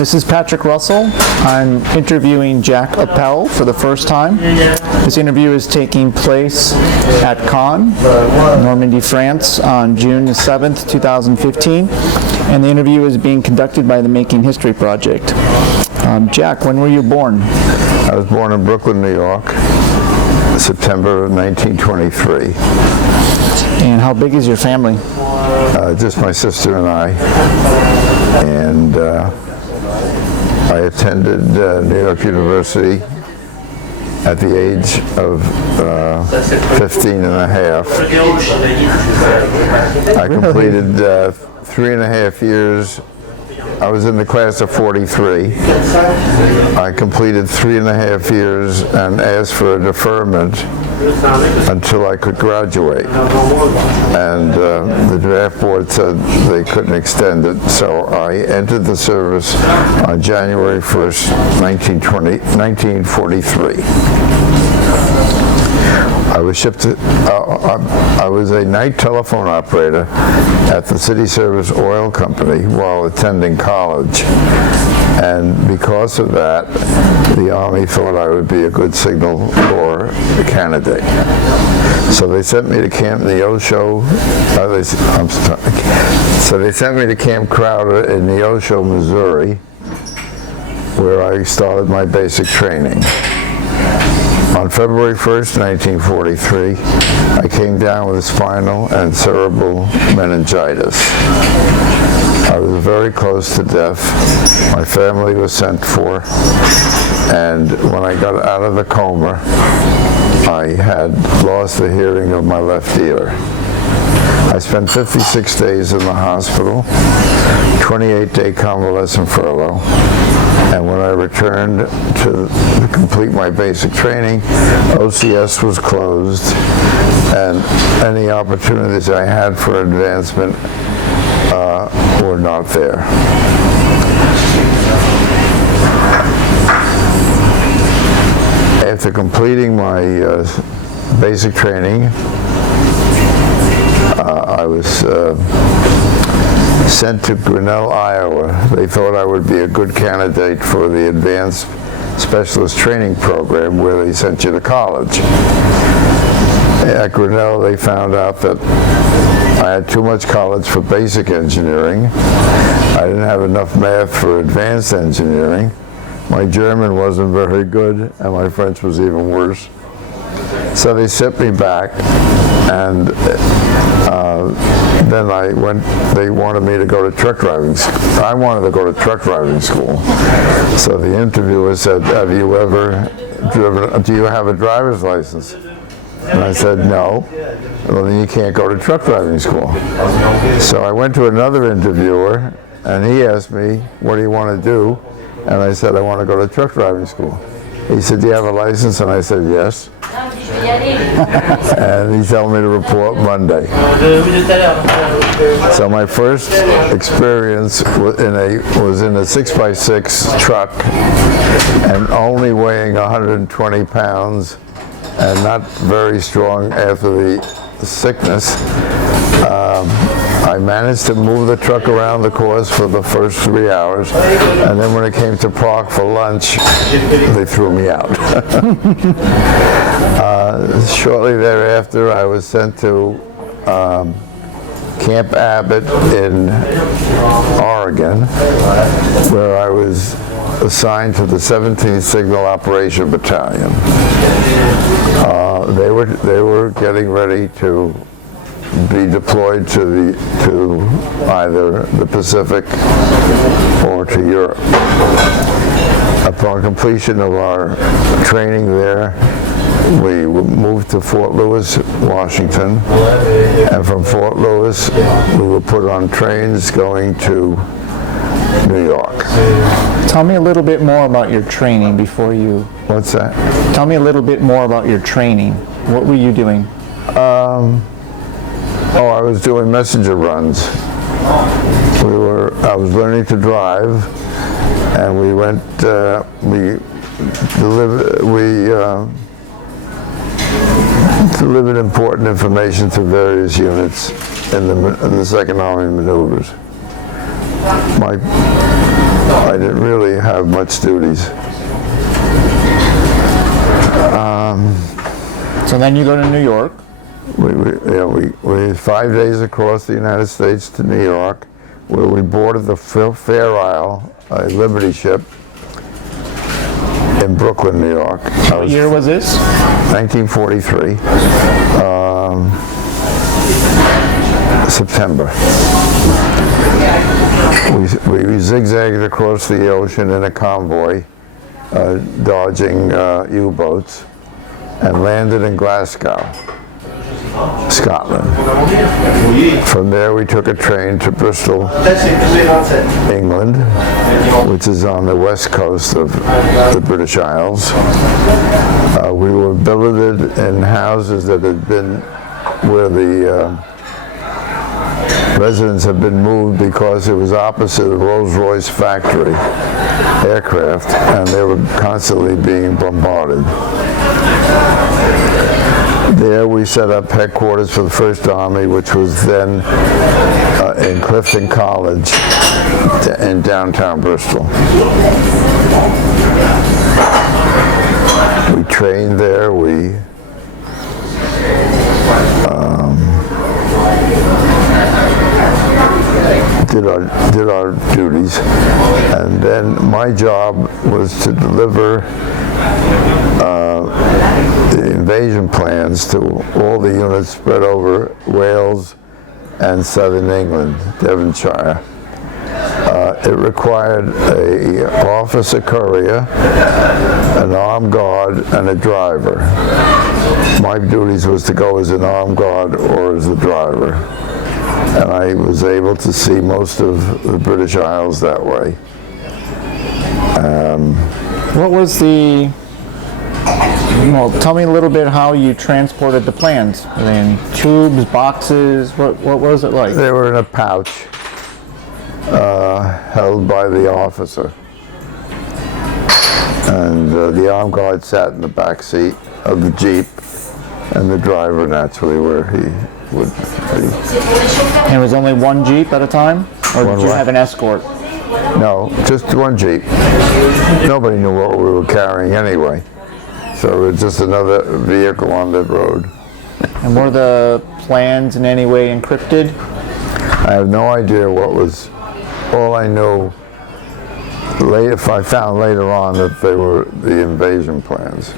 This is Patrick Russell. I'm interviewing Jack Appel for the first time. This interview is taking place at Caen, Normandy, France on June 7th, 2015, and the interview is being conducted by the Making History Project. Jack, when were you born? I was born in Brooklyn, New York, September of 1923. And how big is your family? Just my sister and I. And I attended New York University at the age of 15 and a half. I completed 3.5 years. I was in the class of 43. I completed 3.5 years and asked for a deferment until I could graduate. And the draft board said they couldn't extend it, so I entered the service on January 1st, 1943. I was shipped to, I was a night telephone operator at the City Service Oil Company while attending college. And because of that, the Army thought I would be a good Signal Corps candidate. So they sent me to Camp Neosho. So they sent me to Camp Crowder in Neosho, Missouri, where I started my basic training. On February 1st, 1943, I came down with spinal and cerebral meningitis. I was very close to death. My family was sent for, and when I got out of the coma, I had lost the hearing of my left ear. I spent 56 days in the hospital, 28-day convalescent furlough, and when I returned to complete my basic training, OCS was closed, and any opportunities I had for advancement were not there. After completing my basic training, I was sent to Grinnell, Iowa. They thought I would be a good candidate for the Advanced Specialist Training Program where they sent you to college. At Grinnell, they found out that I had too much college for basic engineering. I didn't have enough math for advanced engineering. My German wasn't very good, and my French was even worse. So they sent me back, and then they wanted me to go to truck driving school. I wanted to go to truck driving school. So the interviewer said, "Have you ever driven, do you have a driver's license?" And I said, "No." "Well, then you can't go to truck driving school." So I went to another interviewer, and he asked me, "What do you want to do?" And I said, "I want to go to truck driving school." He said, "Do you have a license?" And I said, "Yes." And he told me to report Monday. So my first experience was in a 6x6 truck, and only weighing 120 pounds and not very strong after the sickness. I managed to move the truck around the course for the first 3 hours, and then when it came to park for lunch, they threw me out. Shortly thereafter, I was sent to Camp Abbott in Oregon, where I was assigned to the 17th Signal Operation Battalion. They were getting ready to be deployed to either the Pacific or to Europe. Upon completion of our training there, we moved to Fort Lewis, Washington, and from Fort Lewis we were put on trains going to New York. Tell me a little bit more about your training before you... What's that? Tell me a little bit more about your training. What were you doing? I was doing messenger runs. I was learning to drive, and we went, delivered important information to various units in the Second Army maneuvers. I didn't really have much duties. So then you go to New York. We had 5 days across the United States to New York, where we boarded the Fair Isle, a Liberty ship, in Brooklyn, New York. What year was this? 1943, September. We zigzagged across the ocean in a convoy, dodging U-boats, and landed in Glasgow, Scotland. From there we took a train to Bristol, England, which is on the west coast of the British Isles. We were billeted in houses that had been where the residents had been moved because it was opposite the Rolls-Royce factory aircraft, and they were constantly being bombarded. There we set up headquarters for the First Army, which was then in Clifton College in downtown Bristol. We trained there. We did our duties, and then my job was to deliver the invasion plans to all the units spread over Wales and southern England, Devonshire. It required an officer courier, an armed guard, and a driver. My duties was to go as an armed guard or as a driver. And I was able to see most of the British Isles that way. What was the, well, tell me a little bit how you transported the plans. Were they in tubes, boxes? What was it like? They were in a pouch held by the officer. And the armed guard sat in the back seat of the Jeep, and the driver naturally where he would be. And it was only one Jeep at a time? Or did you have an escort? No, just one Jeep. Nobody knew what we were carrying anyway. So it was just another vehicle on the road. And were the plans in any way encrypted? I have no idea what was. All I knew, if I found later on that they were the invasion plans.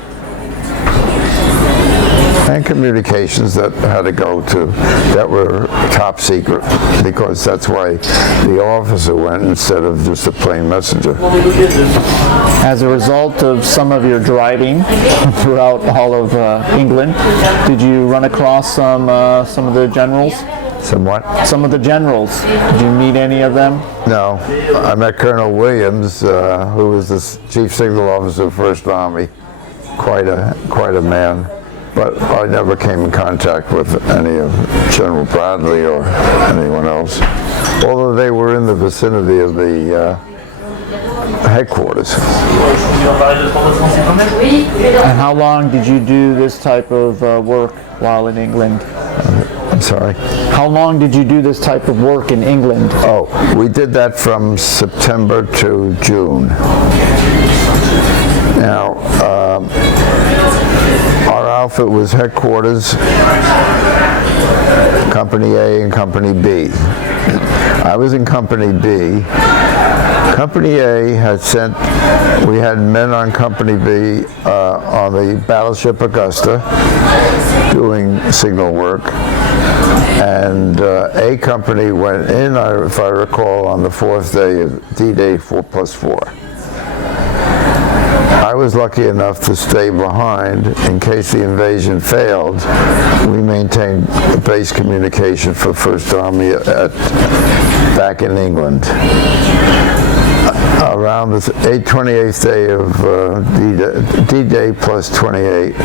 And communications that had to go to, that were top secret, because that's why the officer went instead of just a plain messenger. As a result of some of your driving throughout all of England, did you run across some of the generals? Somewhat? Some of the generals. Did you meet any of them? No. I met Colonel Williams, who was the Chief Signal Officer of First Army. Quite a man. But I never came in contact with any of General Bradley or anyone else, although they were in the vicinity of the headquarters. And how long did you do this type of work while in England? I'm sorry? How long did you do this type of work in England? Oh, we did that from September to June. Now, our outfit was headquarters, Company A and Company B. I was in Company B. Company A had sent, we had men on Company B on the battleship Augusta doing signal work. And A Company went in, if I recall, on the 4th day of D-Day 4+4. I was lucky enough to stay behind in case the invasion failed. We maintained base communication for First Army back in England. Around the 28th day of D-Day plus 28,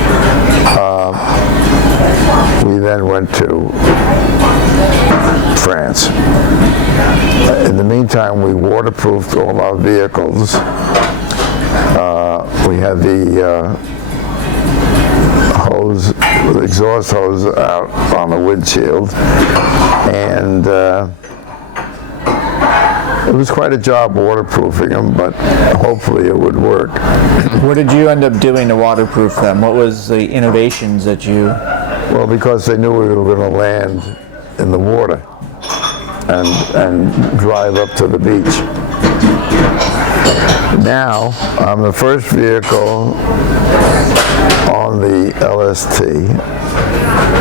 we then went to France. In the meantime, we waterproofed all our vehicles. We had the hose, the exhaust hose out on the windshield, and it was quite a job waterproofing them, but hopefully it would work. What did you end up doing to waterproof them? What was the innovations that you... Well, because they knew we were going to land in the water and drive up to the beach. Now, I'm the first vehicle on the LST,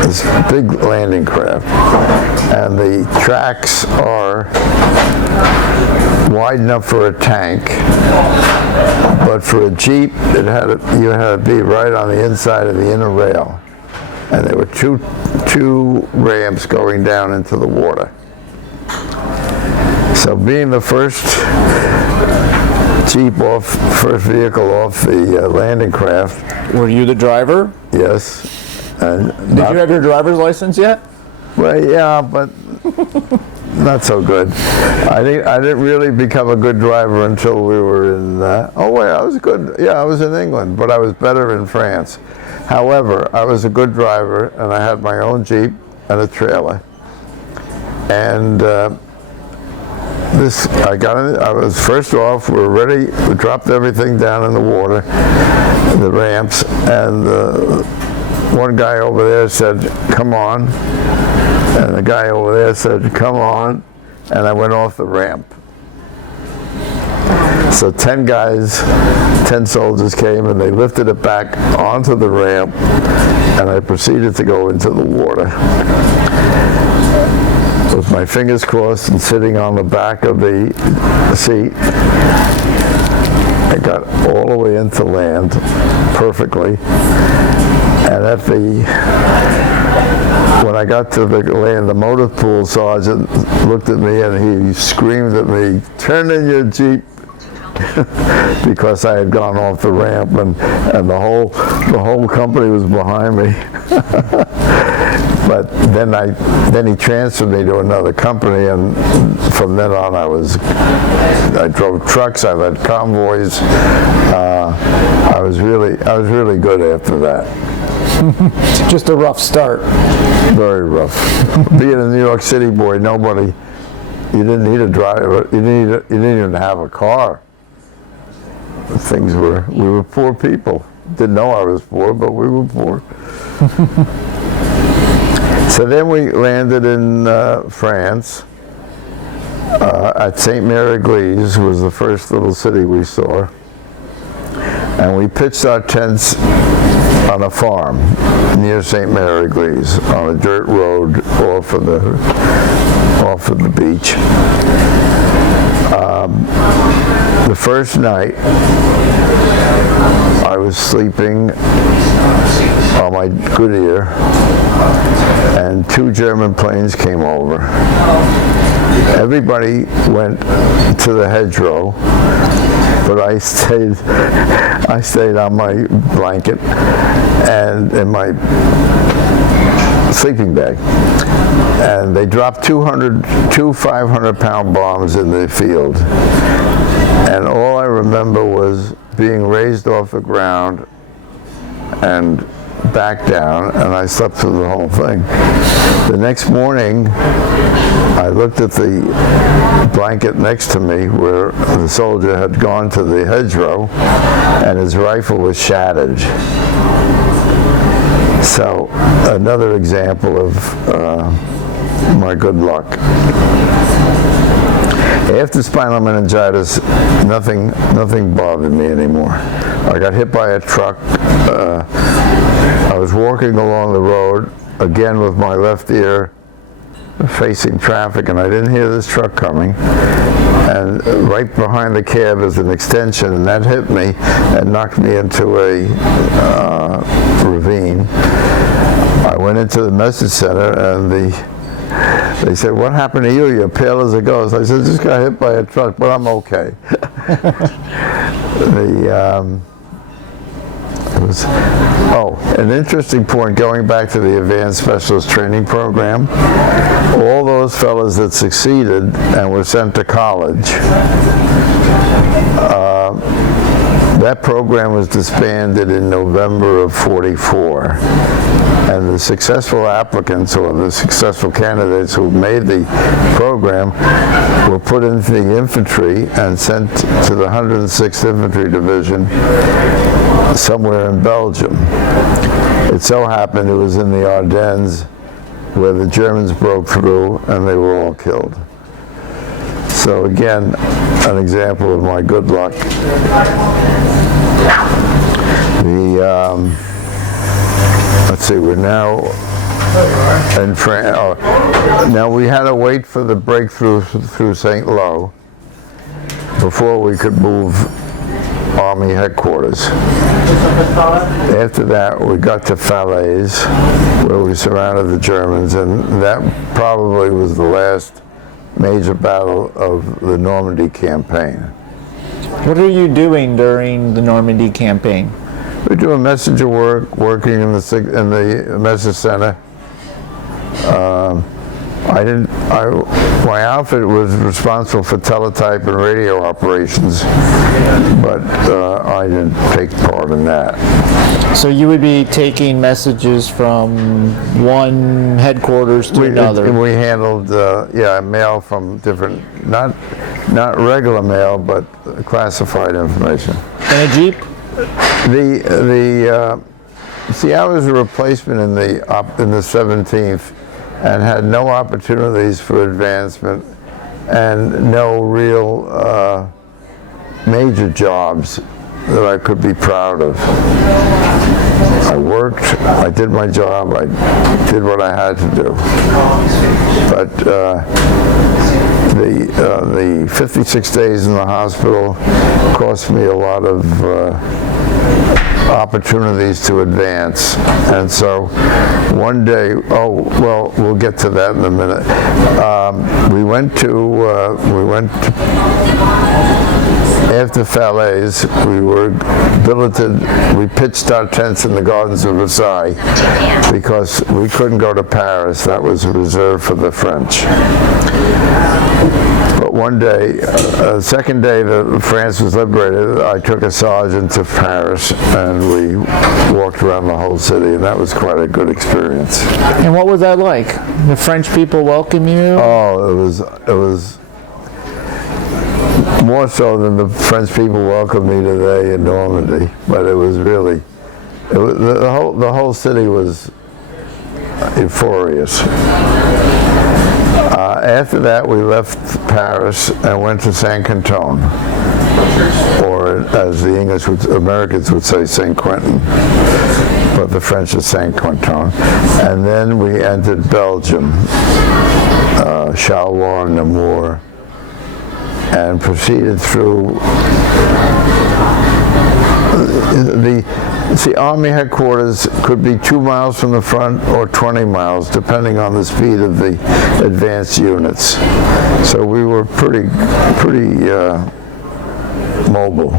this big landing craft, and the tracks are wide enough for a tank, but for a Jeep, you had to be right on the inside of the inner rail, and there were two ramps going down into the water. So being the first first vehicle off the landing craft. Were you the driver? Yes. And Did you have your driver's license yet? Well, yeah, but not so good. I didn't really become a good driver until we were in, oh wait, I was good. Yeah, I was in England, but I was better in France. However, I was a good driver, and I had my own Jeep and a trailer. And I was first off, we're ready, we dropped everything down in the water, the ramps, and one guy over there said, come on, and the guy over there said, come on, and I went off the ramp. So 10 guys, 10 soldiers came and they lifted it back onto the ramp, and I proceeded to go into the water. With my fingers crossed and sitting on the back of the seat. I got all the way into land perfectly. And when I got to the land, the motor pool sergeant looked at me and he screamed at me, turn in your Jeep. Because I had gone off the ramp and the whole company was behind me. But then he transferred me to another company, and from then on I drove trucks, I led convoys. I was really good after that. Just a rough start. Very rough. Being a New York City boy, you didn't need a driver. You didn't even have a car. We were poor people. Didn't know I was poor, but we were poor. So then we landed in France at St. Mary-Église, was the first little city we saw. And we pitched our tents on a farm near St. Mary-Église on a dirt road off of the beach. The first night, I was sleeping on my Goodyear, and 2 German planes came over. Everybody went to the hedgerow, but I stayed on my blanket and in my sleeping bag. And they dropped two 500-pound bombs in the field. And all I remember was being raised off the ground and back down, and I slept through the whole thing. The next morning, I looked at the blanket next to me where the soldier had gone to the hedgerow, and his rifle was shattered. So, another example of my good luck. After spinal meningitis, nothing bothered me anymore. I got hit by a truck. I was walking along the road, again with my left ear facing traffic, and I didn't hear this truck coming. And right behind the cab is an extension, and that hit me and knocked me into a ravine. I went into the message center, and they said, "What happened to you? You're pale as a ghost." I said, "Just got hit by a truck, but I'm okay." An interesting point, going back to the Advanced Specialist Training Program, all those fellas that succeeded and were sent to college, That program was disbanded in November of '44, and the successful applicants or the successful candidates who made the program were put into the infantry and sent to the 106th Infantry Division somewhere in Belgium. It so happened it was in the Ardennes where the Germans broke through and they were all killed. So again, an example of my good luck. Let's see, we're now in France. Now we had to wait for the breakthrough through St. Lo before we could move Army headquarters. After that, we got to Falaise, where we surrounded the Germans, and that probably was the last major battle of the Normandy Campaign. What are you doing during the Normandy Campaign? We're doing messenger work, working in the message center. My outfit was responsible for teletype and radio operations, but I didn't take part in that. So you would be taking messages from one headquarters to another? We handled, mail from different, not regular mail, but classified information. In a Jeep? See, I was a replacement in the 17th and had no opportunities for advancement and no real major jobs that I could be proud of. I worked, I did my job, I did what I had to do. But the 56 days in the hospital cost me a lot of opportunities to advance, and so one day, we'll get to that in a minute. We went to after Falaise, we were billeted, we pitched our tents in the gardens of Versailles because we couldn't go to Paris. That was reserved for the French. But one day, second day that France was liberated, I took a sergeant to Paris and we walked around the whole city, and that was quite a good experience. And what was that like? The French people welcome you? Oh, it was more so than the French people welcome me today in Normandy, but it was really, the whole city was euphorious. After that, we left Paris and went to Saint-Quentin, or as the Americans would say, Saint Quentin, but the French is Saint-Quentin. And then we entered Belgium, Charleroi, Namur, and proceeded through the Army headquarters could be 2 miles from the front or 20 miles, depending on the speed of the advanced units. So we were pretty mobile.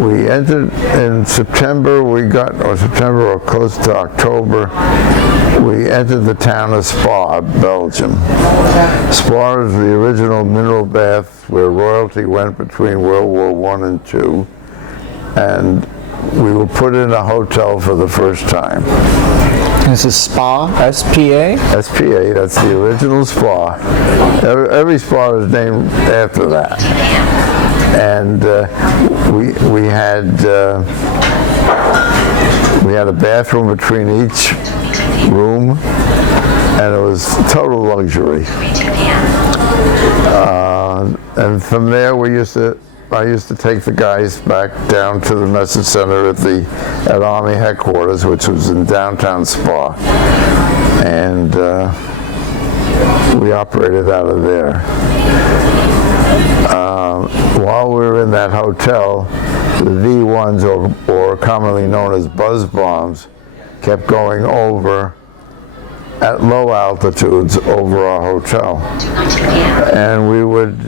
We entered in September, September or close to October, we entered the town of Spa, Belgium. Spa is the original mineral bath where royalty went between World War I and II, and we were put in a hotel for the first time. This is Spa, S-P-A? S-P-A, that's the original Spa. Every Spa is named after that. And we had a bathroom between each room, and it was total luxury. And from there, I used to take the guys back down to the message center at Army headquarters, which was in downtown Spa, and we operated out of there. While we were in that hotel, the V1s, or commonly known as buzz bombs, kept going over at low altitudes over our hotel. And we would,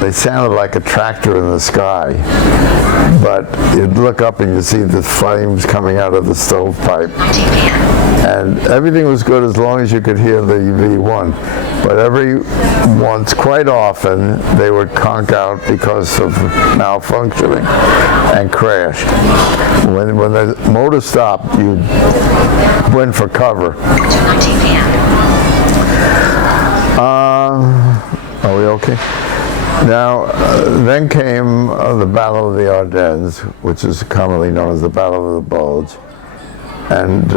they sounded like a tractor in the sky. but you'd look up and you'd see the flames coming out of the stovepipe. And everything was good as long as you could hear the V1. But quite often, they would conk out because of malfunctioning and crash. When the motor stopped, you went for cover. Are we okay? Now, then came the Battle of the Ardennes, which is commonly known as the Battle of the Bulge. And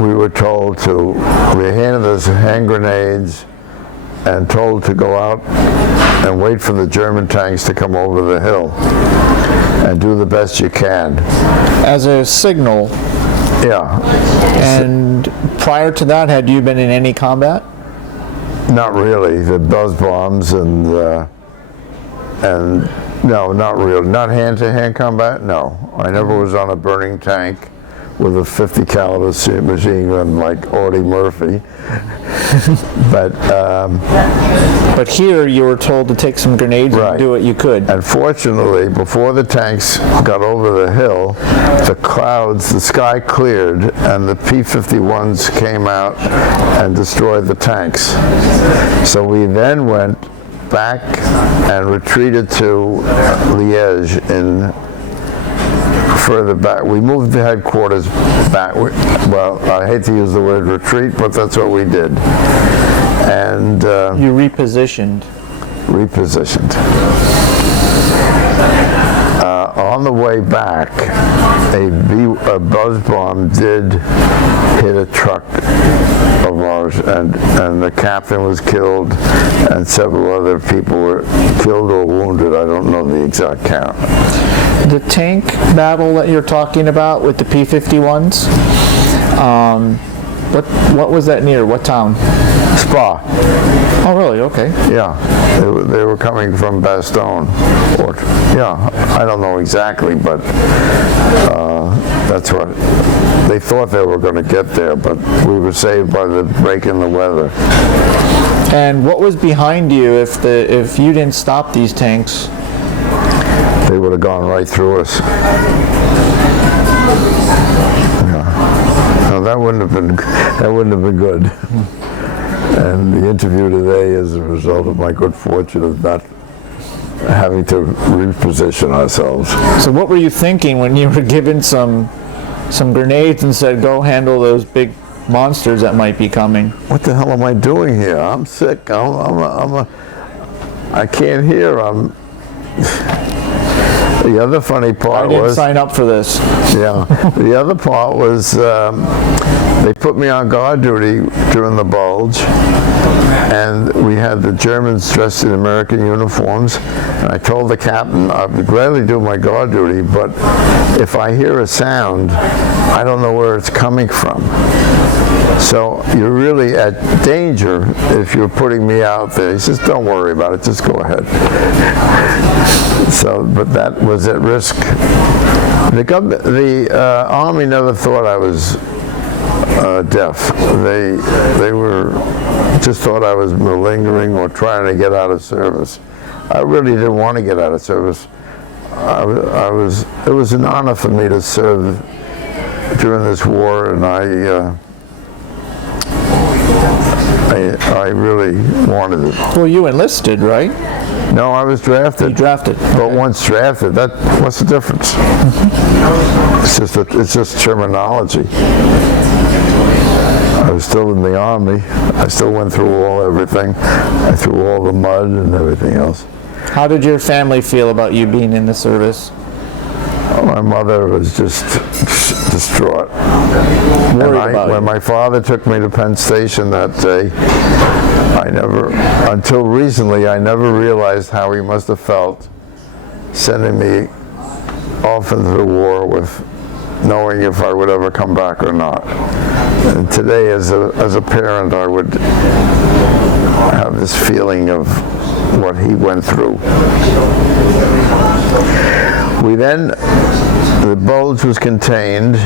we were told we handed us hand grenades and told to go out and wait for the German tanks to come over the hill and do the best you can. As a signal. Yeah. And prior to that, had you been in any combat? Not really. The buzz bombs and no, not really. Not hand-to-hand combat. No, I never was on a burning tank with a 50 caliber machine gun like Audie Murphy. But here you were told to take some grenades and do what you could. And fortunately, before the tanks got over the hill, the sky cleared, and the P-51s came out and destroyed the tanks. So we then went back and retreated to Liège further back. We moved the headquarters back. Well, I hate to use the word retreat, but that's what we did. And you repositioned. On the way back, a buzz bomb did hit a truck of ours, and the captain was killed, and several other people were killed or wounded. I don't know the exact count. The tank battle that you're talking about with the P-51s, what was that near? What town? Spa. Oh, really? Okay. Yeah, they were coming from Bastogne. I don't know exactly, but that's what they thought they were going to get there, but we were saved by the break in the weather. And what was behind you if you didn't stop these tanks? They would have gone right through us. No, that wouldn't have been good. And the interview today is a result of my good fortune of not having to reposition ourselves. So what were you thinking when you were given some grenades and said, go handle those big monsters that might be coming? What the hell am I doing here? I'm sick. I can't hear. The other funny part was... I didn't sign up for this. Yeah. The other part was they put me on guard duty during the Bulge, and we had the Germans dressed in American uniforms, and I told the captain, I would gladly do my guard duty, but if I hear a sound, I don't know where it's coming from. So you're really at danger if you're putting me out there. He says, don't worry about it, just go ahead. But that was at risk. The Army never thought I was deaf. They just thought I was malingering or trying to get out of service. I really didn't want to get out of service. It was an honor for me to serve during this war, and I really wanted it. Well, you enlisted, right? No, I was drafted. You drafted. But once drafted, what's the difference? It's just terminology. I was still in the Army. I still went through everything. I threw all the mud and everything else. How did your family feel about you being in the service? Oh, my mother was just distraught. When my father took me to Penn Station that day, until recently, I never realized how he must have felt sending me off into the war with knowing if I would ever come back or not. And today, as a parent, I would have this feeling of what he went through. The Bulge was contained.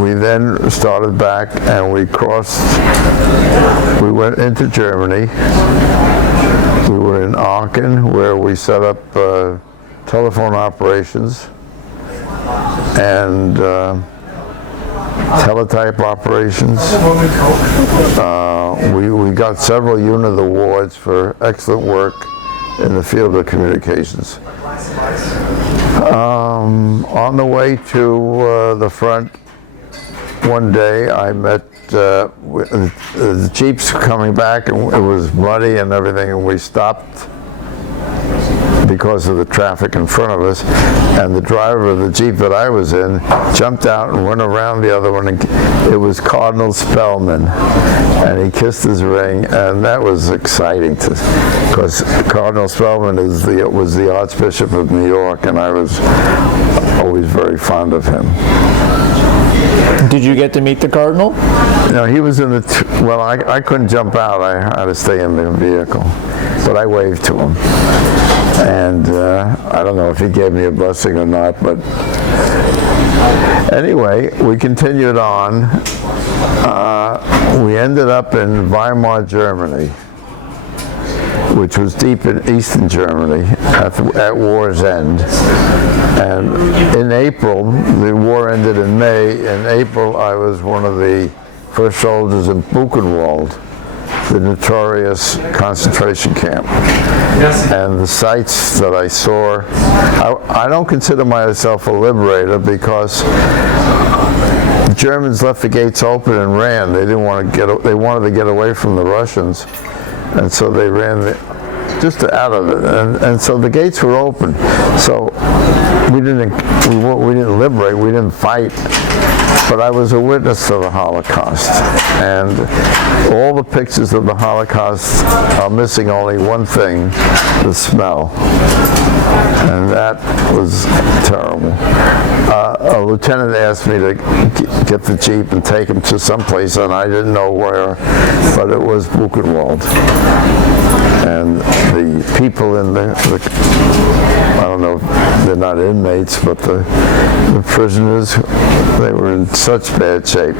We then started back and we went into Germany. We were in Aachen, where we set up telephone operations, and teletype operations. We got several unit awards for excellent work in the field of communications. On the way to the front, one day I met the Jeeps coming back, and it was muddy and everything, and we stopped because of the traffic in front of us, and the driver of the Jeep that I was in jumped out and went around the other one, and it was Cardinal Spellman, and he kissed his ring, and that was exciting, because Cardinal Spellman was the Archbishop of New York, and I was always very fond of him. Did you get to meet the Cardinal? No, he was in the, well, I couldn't jump out, I had to stay in the vehicle, but I waved to him. And I don't know if he gave me a blessing or not, but anyway, we continued on. We ended up in Weimar, Germany, which was deep in Eastern Germany at war's end. And in April, the war ended in May. In April, I was one of the first soldiers in Buchenwald, the notorious concentration camp. And the sights that I saw, I don't consider myself a liberator, because the Germans left the gates open and ran. They didn't want to they wanted to get away from the Russians, and so they ran just out of it. And so the gates were open. So we didn't liberate, we didn't fight. But I was a witness to the Holocaust, and all the pictures of the Holocaust are missing only one thing: the smell. And that was terrible. A lieutenant asked me to get the Jeep and take him to someplace, and I didn't know where, but it was Buchenwald. And the people in the I don't know, they're not inmates, but the prisoners, they were in such bad shape.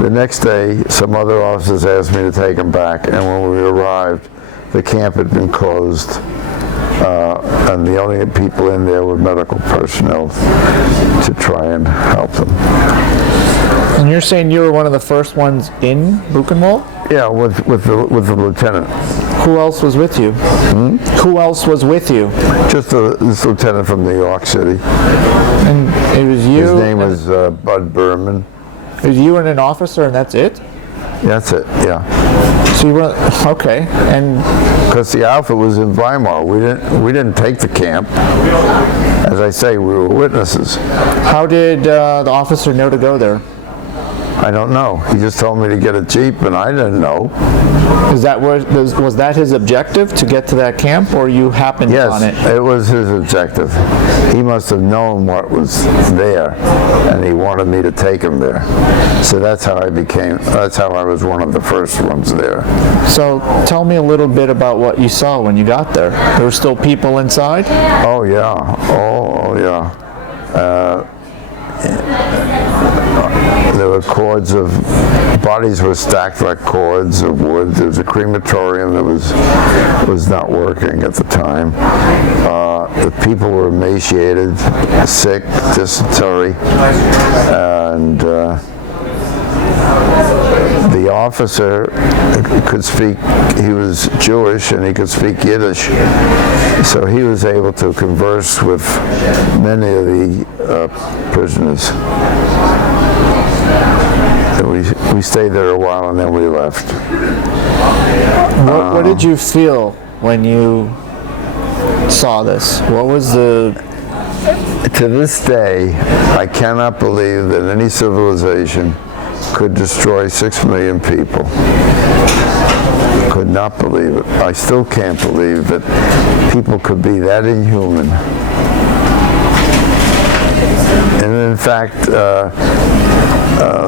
The next day, some other officers asked me to take them back, and when we arrived, the camp had been closed, and the only people in there were medical personnel to try and help them. And you're saying you were one of the first ones in Buchenwald? Yeah, with the lieutenant. Who else was with you? Who else was with you? Just this lieutenant from New York City. And it was you? His name was Bud Berman. It was you and an officer, and that's it? That's it, yeah. So you were, okay, and... Because the outfit was in Weimar. We didn't take the camp. As I say, we were witnesses. How did the officer know to go there? I don't know. He just told me to get a Jeep, and I didn't know. Was that his objective, to get to that camp, or you happened on it? Yes, it was his objective. He must have known what was there, and he wanted me to take him there. So that's how I was one of the first ones there. So tell me a little bit about what you saw when you got there. There were still people inside? Oh yeah, oh yeah. There were cords of, bodies were stacked like cords of wood. There was a crematorium that was not working at the time. The people were emaciated, sick, dysentery, and the officer could speak, he was Jewish and he could speak Yiddish, so he was able to converse with many of the prisoners. We stayed there a while, and then we left. What did you feel when you saw this? What was the... To this day, I cannot believe that any civilization could destroy 6 million people. Could not believe it. I still can't believe that people could be that inhuman. And in fact,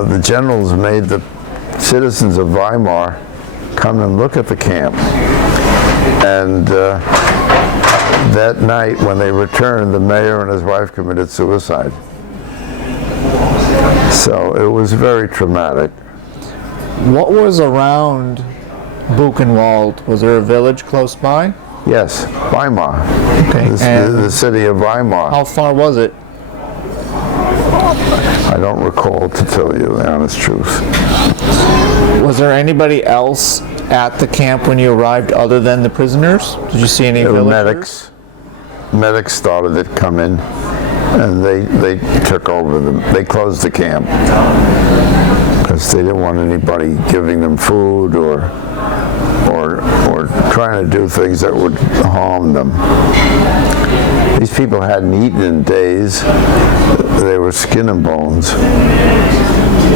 the generals made the citizens of Weimar come and look at the camp. And that night, when they returned, the mayor and his wife committed suicide. So it was very traumatic. What was around Buchenwald? Was there a village close by? Yes, Weimar. Okay. The city of Weimar. How far was it? I don't recall, to tell you the honest truth. Was there anybody else at the camp when you arrived other than the prisoners? Did you see any There were villagers? medics. Medics started to come in, and they took over they closed the camp because they didn't want anybody giving them food or trying to do things that would harm them. These people hadn't eaten in days. They were skin and bones.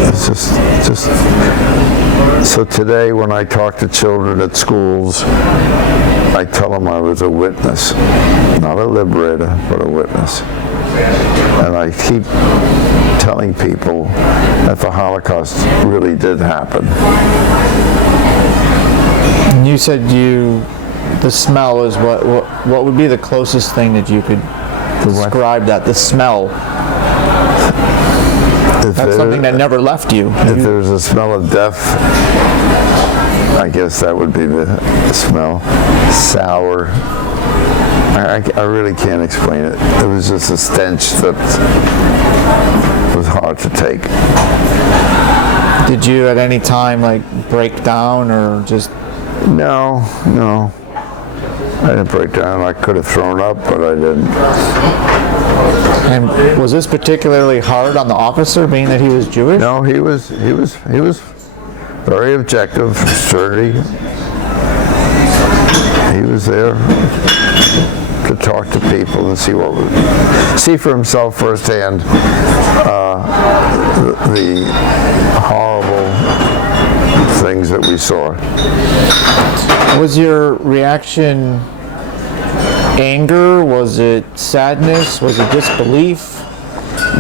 It's just so today when I talk to children at schools, I tell them I was a witness, not a liberator, but a witness. And I keep telling people that the Holocaust really did happen. And you said the smell is what would be the closest thing that you could describe that, the smell? That's something that never left you. If there's a smell of death, I guess that would be the smell. Sour. I really can't explain it. It was just a stench that was hard to take. Did you at any time like break down or just? No. I didn't break down. I could have thrown up, but I didn't. And was this particularly hard on the officer, being that he was Jewish? No, he was very objective, sturdy. He was there to talk to people and see for himself firsthand the horrible things that we saw. Was your reaction anger? Was it sadness? Was it disbelief?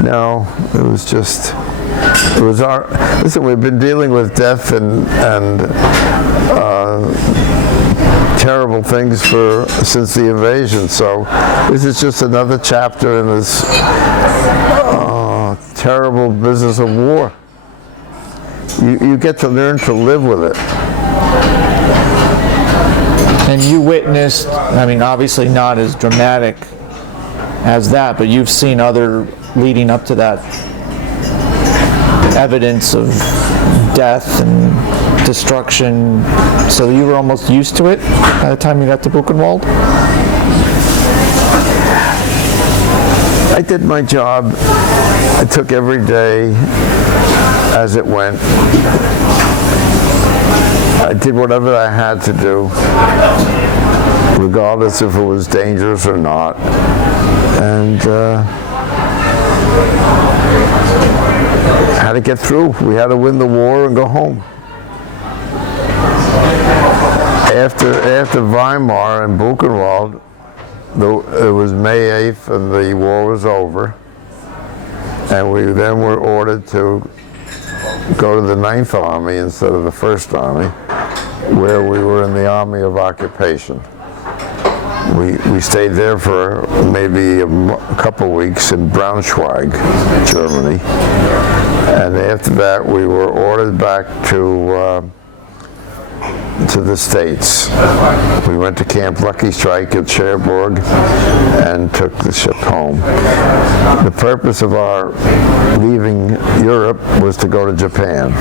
No, it was just, listen, we've been dealing with death and terrible things since the invasion, so this is just another chapter in this terrible business of war. You get to learn to live with it. And you witnessed, I mean, obviously not as dramatic as that, but you've seen other leading up to that evidence of death and destruction, so you were almost used to it by the time you got to Buchenwald? I did my job. I took every day as it went. I did whatever I had to do, regardless if it was dangerous or not. And had to get through. We had to win the war and go home. After Weimar and Buchenwald, it was May 8th and the war was over. And we then were ordered to go to the 9th Army instead of the 1st Army, where we were in the Army of Occupation. We stayed there for maybe a couple weeks in Braunschweig, Germany. And after that, we were ordered back to the States. We went to Camp Lucky Strike at Cherbourg and took the ship home. The purpose of our leaving Europe was to go to Japan.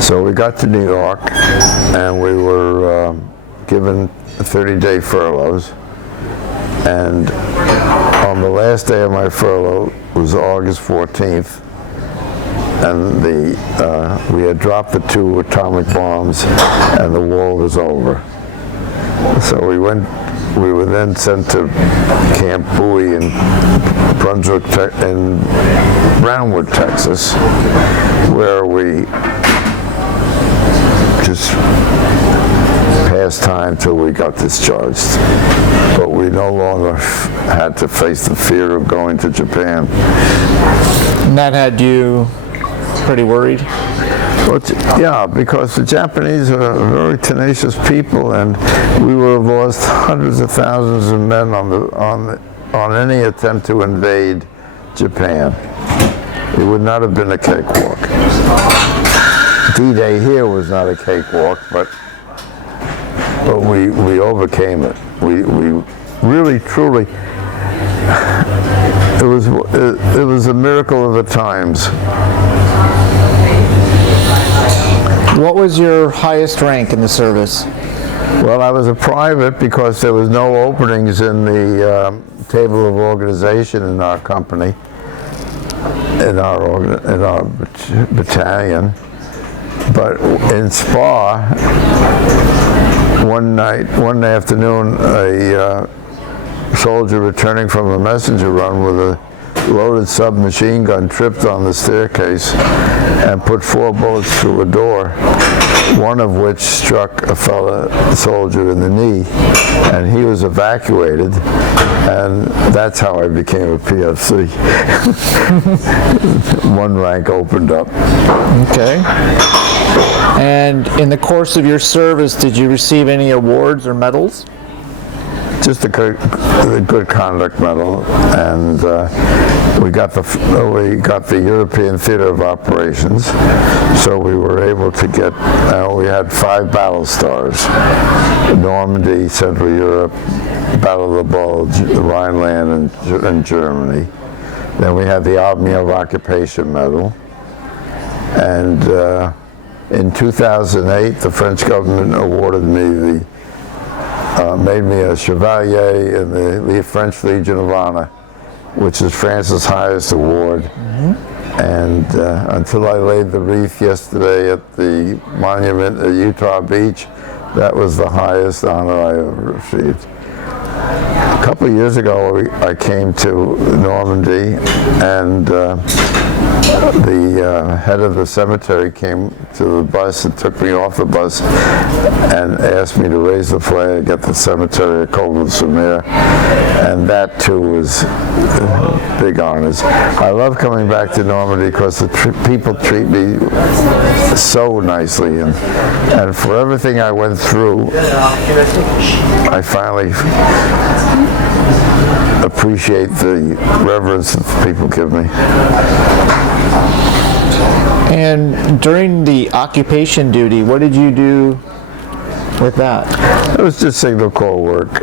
So we got to New York and we were given 30-day furloughs. And on the last day of my furlough was August 14th. And we had dropped the 2 atomic bombs, and the war was over. So we were then sent to Camp Bowie in Brunswick, in Brownwood, Texas, where we just passed time till we got discharged. But we no longer had to face the fear of going to Japan. And that had you pretty worried? Well, yeah, because the Japanese are very tenacious people, and we would have lost hundreds of thousands of men on any attempt to invade Japan. It would not have been a cakewalk. D-Day here was not a cakewalk, but but we overcame it. We really, truly, it was a miracle of the times. What was your highest rank in the service? Well, I was a private because there was no openings in the table of organization in our company, in our battalion. But in Spa, one afternoon, a soldier returning from a messenger run with a loaded submachine gun tripped on the staircase and put 4 bullets through a door, one of which struck a fellow soldier in the knee, and he was evacuated, and that's how I became a PFC. One rank opened up. Okay. And in the course of your service, did you receive any awards or medals? Just the good conduct medal, and we got the European Theater of Operations, so we were able to get. We had 5 battle stars: Normandy, Central Europe, Battle of the Bulge, the Rhineland, and Germany. Then we had the Army of Occupation medal, and in 2008, the French government awarded me made me a Chevalier in the French Legion of Honor, which is France's highest award. Mm-hmm. And until I laid the wreath yesterday at the monument at Utah Beach, that was the highest honor I ever received. A couple of years ago, I came to Normandy, and the head of the cemetery came to the bus and took me off the bus and asked me to raise the flag at the cemetery at Col-de-Saumur, and that too was big honors. I love coming back to Normandy because the people treat me so nicely, and for everything I went through, I finally appreciate the reverence that people give me. And during the occupation duty, what did you do with that? It was just signal corps work,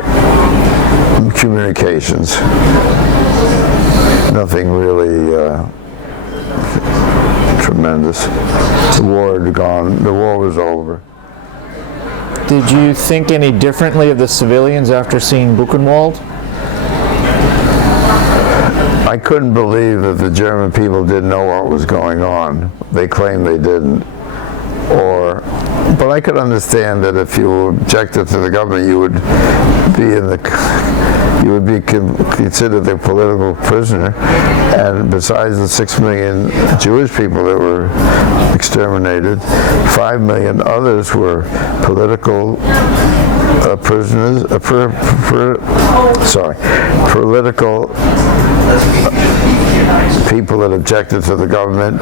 communications. Nothing really tremendous. The war had gone. The war was over. Did you think any differently of the civilians after seeing Buchenwald? I couldn't believe that the German people didn't know what was going on. They claimed they didn't. But I could understand that if you objected to the government, you would be considered a political prisoner. And besides the 6 million Jewish people that were exterminated, 5 million others were political prisoners. Political people that objected to the government,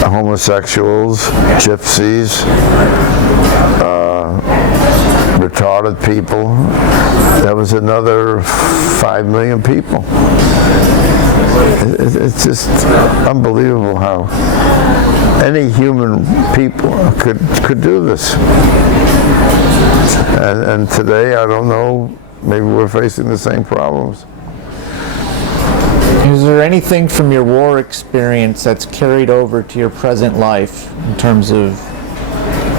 homosexuals, gypsies, retarded people. There was another 5 million people. It's just unbelievable how any human people could do this. And today, I don't know, maybe we're facing the same problems. Is there anything from your war experience that's carried over to your present life in terms of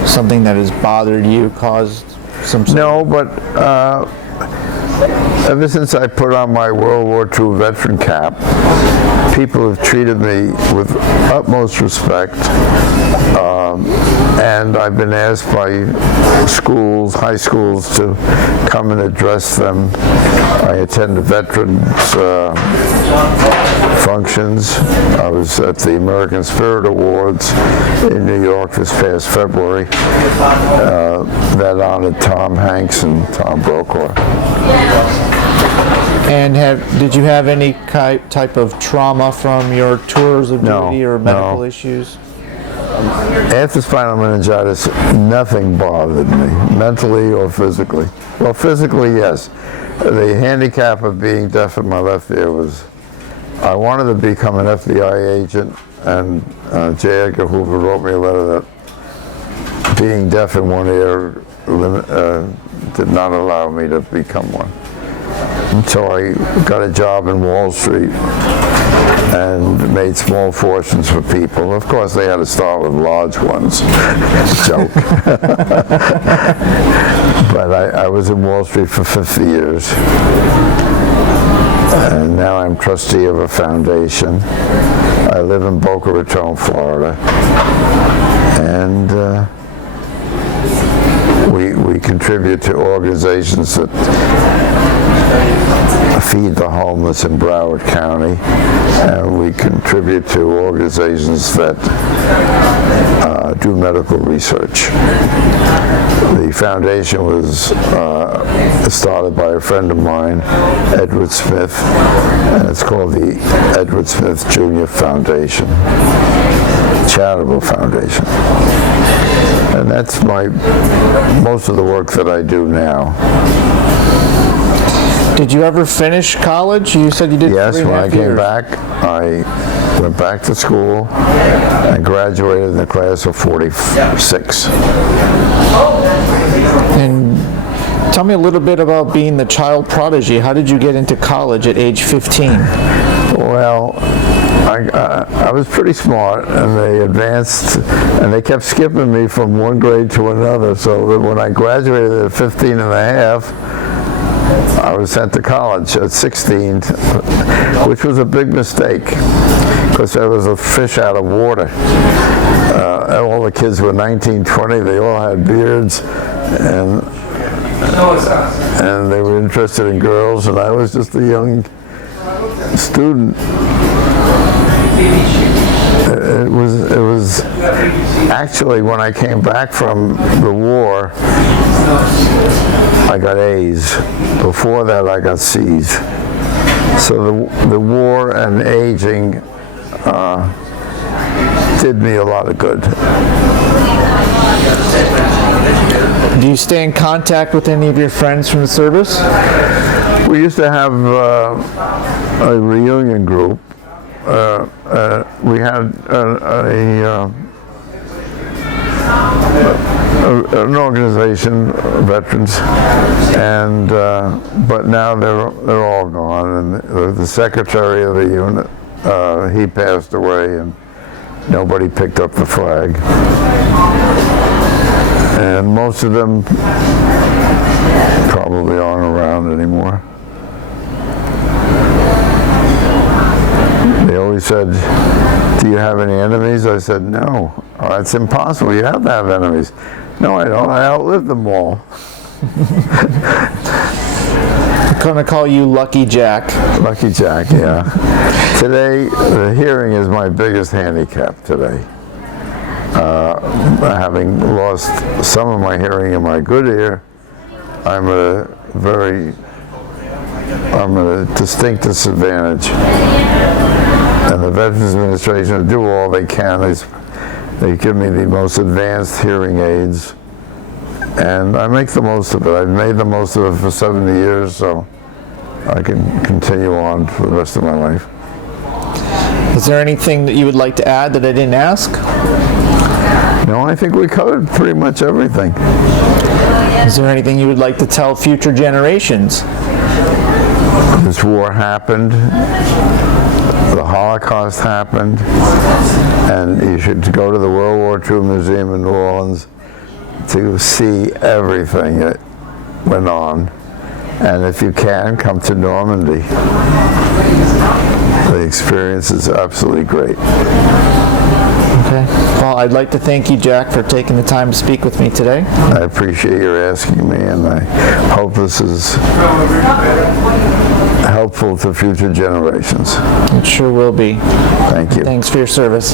something that has bothered you, caused some... No, but ever since I put on my World War II veteran cap, people have treated me with utmost respect, and I've been asked by schools, high schools, to come and address them. I attend the veterans functions. I was at the American Spirit Awards in New York this past February. That honored Tom Hanks and Tom Brokaw. And did you have any type of trauma from your tours of duty or medical issues? After spinal meningitis, nothing bothered me, mentally or physically. Well, physically, yes. The handicap of being deaf in my left ear was, I wanted to become an FBI agent, and J. Edgar Hoover wrote me a letter that being deaf in one ear did not allow me to become one. Until I got a job in Wall Street and made small fortunes for people. Of course, they had to start with large ones. Joke. But I was in Wall Street for 50 years. And now I'm trustee of a foundation. I live in Boca Raton, Florida. And we contribute to organizations that feed the homeless in Broward County, and we contribute to organizations that do medical research. The foundation was started by a friend of mine, Edward Smith, and it's called the Edward Smith Jr. Foundation, charitable foundation. And that's most of the work that I do now. Did you ever finish college? You said you did. Yes, when I came years. back, I went back to school and graduated in the class of 46. And tell me a little bit about being the child prodigy. How did you get into college at age 15? Well, I was pretty smart, and they advanced, and they kept skipping me from one grade to another, so that when I graduated at 15 and a half, I was sent to college at 16, which was a big mistake, because I was a fish out of water. All the kids were 19, 20, they all had beards, and they were interested in girls, and I was just a young student. It was actually, when I came back from the war, I got A's. Before that, I got C's. So the war and aging did me a lot of good. Do you stay in contact with any of your friends from the service? We used to have a reunion group. We had an organization, veterans, and but now they're all gone. And the secretary of the unit, he passed away, and nobody picked up the flag. And most of them probably aren't around anymore. They always said, "Do you have any enemies?" I said, "No." "Oh, it's impossible. You have to have enemies." "No, I don't. I outlived them all." I'm going to call you Lucky Jack. Lucky Jack, yeah. Today, the hearing is my biggest handicap today. Having lost some of my hearing in my good ear, I'm at a distinct disadvantage. And the Veterans Administration will do all they can. They give me the most advanced hearing aids, and I make the most of it. I've made the most of it for 70 years, so I can continue on for the rest of my life. Is there anything that you would like to add that I didn't ask? No, I think we covered pretty much everything. Is there anything you would like to tell future generations? This war happened, the Holocaust happened, and you should go to the World War II Museum in New Orleans to see everything that went on. And if you can, come to Normandy. The experience is absolutely great. Okay. Well, I'd like to thank you, Jack, for taking the time to speak with me today. I appreciate your asking me, and I hope this is helpful to future generations. It sure will be. Thank you. Thanks for your service.